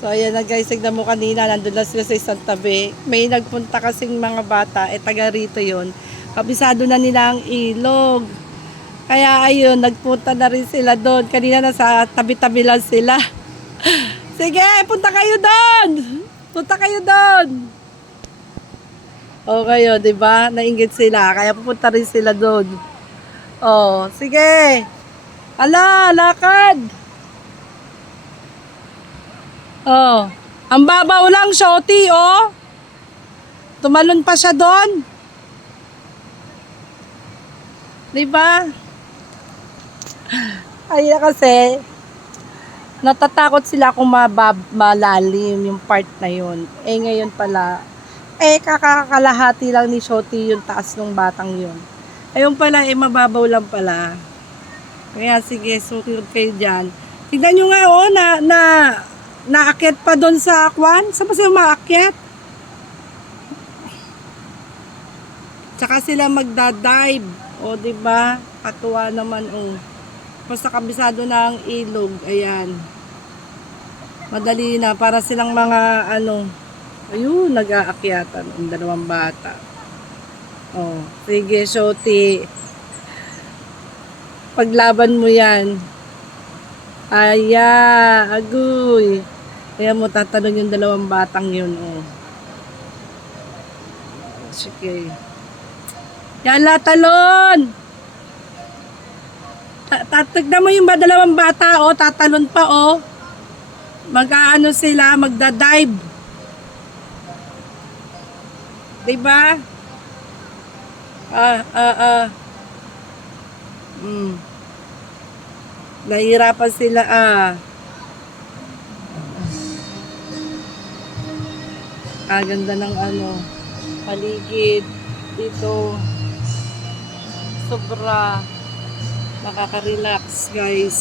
So, ayan na guys, tignan mo kanina, nandun na sila sa isang tabi. May nagpunta kasing mga bata, taga rito yun. Kabisado na nila ang ilog. Kaya ayun, nagpunta na rin sila doon. Kanina nasa tabi-tabi lang sila. Sige, punta kayo doon! Punta kayo doon! O kayo, di ba? Nainggit sila, kaya pupunta rin sila doon. O, sige! Ala, lakad! Oh, ang babaw lang, Shoti, oh. Tumalon pa siya doon. 'Di ba? Ay kasi natatakot sila kung malalim yung part na yun. Ngayon pala, kakakalahati lang ni Shoti yung taas ng batang yun. Ayun pala, mababaw lang pala. Kaya sige, susunod kayo dyan. Tignan nyo nga, oh, naakyat pa doon sa kwan. Saan pa sila maakyat? Tsaka sila magdadive. O, diba? Katuwa naman, oh. Basta kabisado na ang ilog. Ayan. Madali na. Para silang mga, ayun, nag-aakyatan. Ang dalawang bata. Oh, sige, Shoti. Paglaban mo yan. Agoy. Kaya mo tatanong yung dalawang batang yun, oh. Sige. Yala, talon! Tignan mo yung dalawang bata, oh. Tatalon pa, oh. Mag-aano sila, magda-dive. Diba? Nahihirapan sila, ganda ng paligid dito. Sobra nakaka-relax, guys.